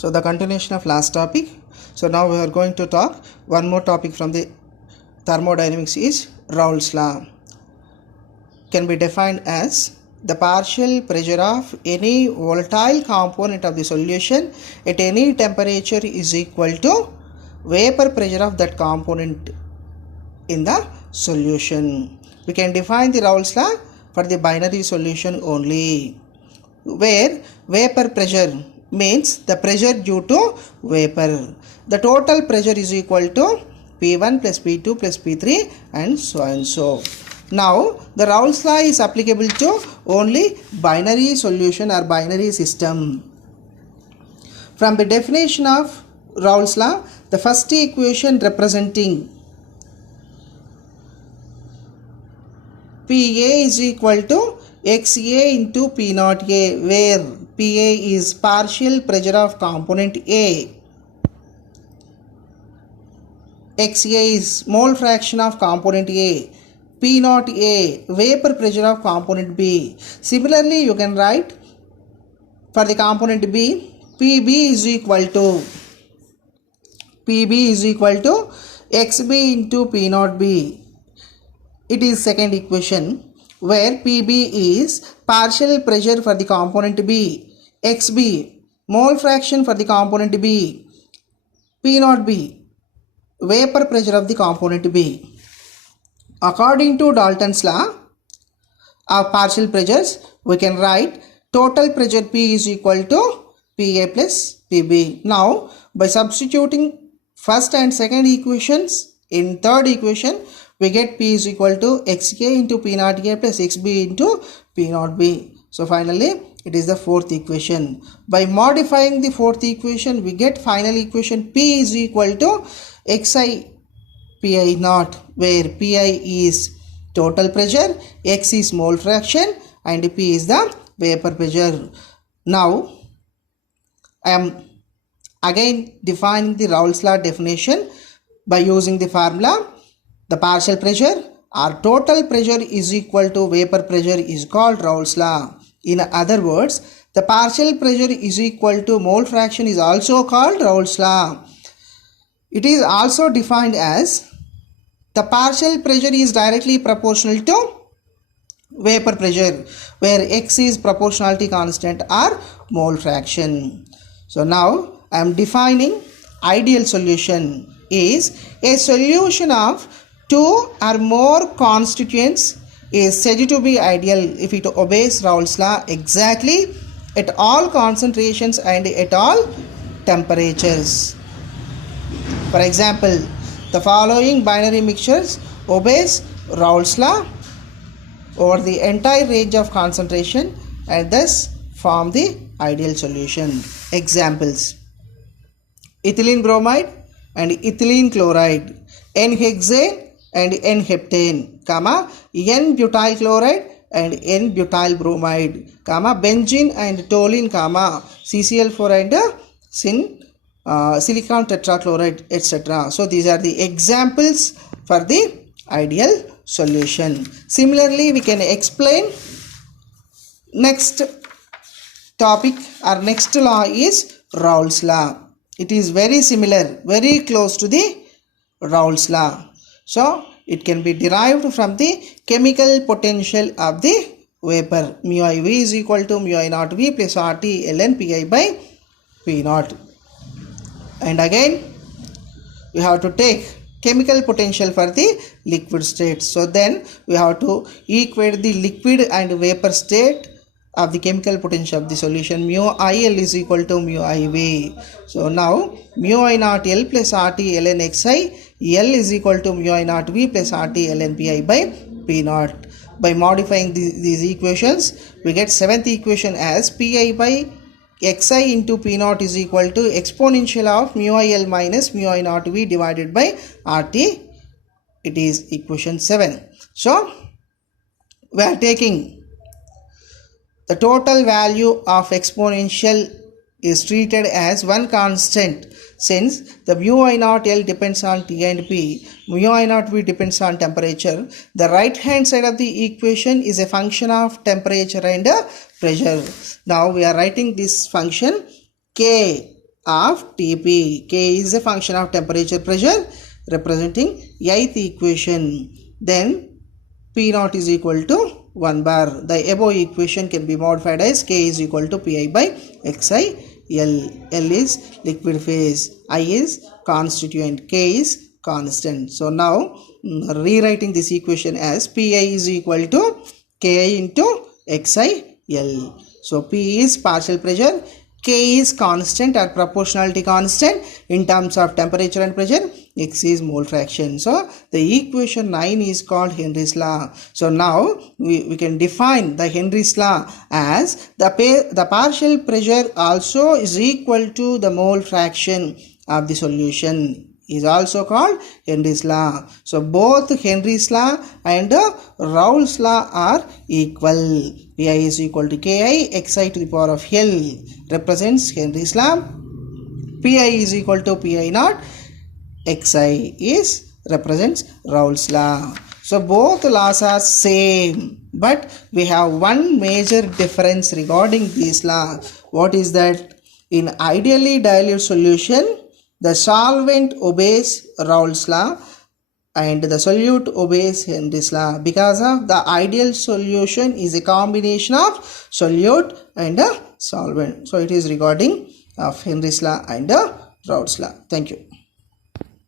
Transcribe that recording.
So the continuation of last topic. So now we are going to talk one more topic from the thermodynamics is Raoult's law. Can be defined as the partial pressure of any volatile component of the solution at any temperature is equal to vapor pressure of that component in the solution. We can define the Raoult's law for the binary solution only, where vapor pressure means the pressure due to vapor. The total pressure is equal to P1 plus P2 plus P3 and so and so. Now the Raoult's law is applicable to only binary solution or binary system. From the definition of Raoult's law, the first equation representing PA is equal to XA into P naught A, where PA is partial pressure of component A, XA is mole fraction of component A, P naught A vapor pressure of component B. Similarly, you can write for the component B, PB is equal to XB into P naught B. It is second equation, where PB is partial pressure for the component B, XB mole fraction for the component B, P naught B vapor pressure of the component B. According to Dalton's law of partial pressures, we can write total pressure P is equal to PA plus PB. Now, by substituting first and second equations in third equation, we get P is equal to XK into P naught A plus XB into P naught B. So finally, it is the fourth equation. By modifying the fourth equation, we get final equation P is equal to XI Pi naught, where Pi is total pressure, X is mole fraction and P is the vapor pressure. Now, I am again defining the Raoult's law definition by using the formula. The partial pressure or total pressure is equal to vapor pressure is called Raoult's law. In other words, the partial pressure is equal to mole fraction is also called Raoult's law. It is also defined as the partial pressure is directly proportional to vapor pressure, where X is proportionality constant or mole fraction. So now I am defining ideal solution is a solution of two or more constituents is said to be ideal if it obeys Raoult's law exactly at all concentrations and at all temperatures. For example, the following binary mixtures obeys Raoult's law over the entire range of concentration and thus form the ideal solution. Examples: ethylene bromide and ethylene chloride, N-hexane and N-heptane, N-butyl chloride and N-butyl bromide, benzene and toluene, CCl4 and silicon tetrachloride, etc. So these are the examples for the ideal solution. Similarly, we can explain next topic or next law is Raoult's law. It is very similar, very close to the Raoult's law. So it can be derived from the chemical potential of the vapor. Mu IV is equal to mu I naught V plus RT ln Pi by P naught. And again, we have to take chemical potential for the liquid state. So then we have to equate the liquid and vapor state of the chemical potential of the solution. Mu IL is equal to mu IV. So now mu I naught L plus RT ln Xi, L is equal to mu I naught V plus RT ln Pi by P naught. By modifying these equations, we get seventh equation as Pi by Xi into P naught is equal to exponential of mu IL minus mu I naught V divided by RT. It is equation 7. So we are taking the total value of exponential is treated as one constant, since the mu I naught L depends on T and P, mu I naught V depends on temperature. The right hand side of the equation is a function of temperature and pressure. Now we are writing this function K of Tp. K is a function of temperature pressure representing ith equation. Then P naught is equal to 1 bar. The above equation can be modified as K is equal to Pi by Xi L. L is liquid phase, I is constituent, K is constant. So now rewriting this equation as Pi is equal to Ki into Xi L. So P is partial pressure, K is constant or proportionality constant in terms of temperature and pressure, X is mole fraction. So the equation 9 is called Henry's law. So now we can define the Henry's law as the partial pressure also is equal to the mole fraction of the solution, is also called Henry's law. So both Henry's law and Raoult's law are equal. Pi is equal to Ki, Xi to the power of L represents Henry's law. Pi is equal to Pi naught, Xi is represents Raoult's law. So both laws are same, but we have one major difference regarding these laws. What is that? In ideally dilute solution, the solvent obeys Raoult's law and the solute obeys Henry's law, because of the ideal solution is a combination of solute and a solvent. So it is regarding of Henry's law and Raoult's law. Thank you.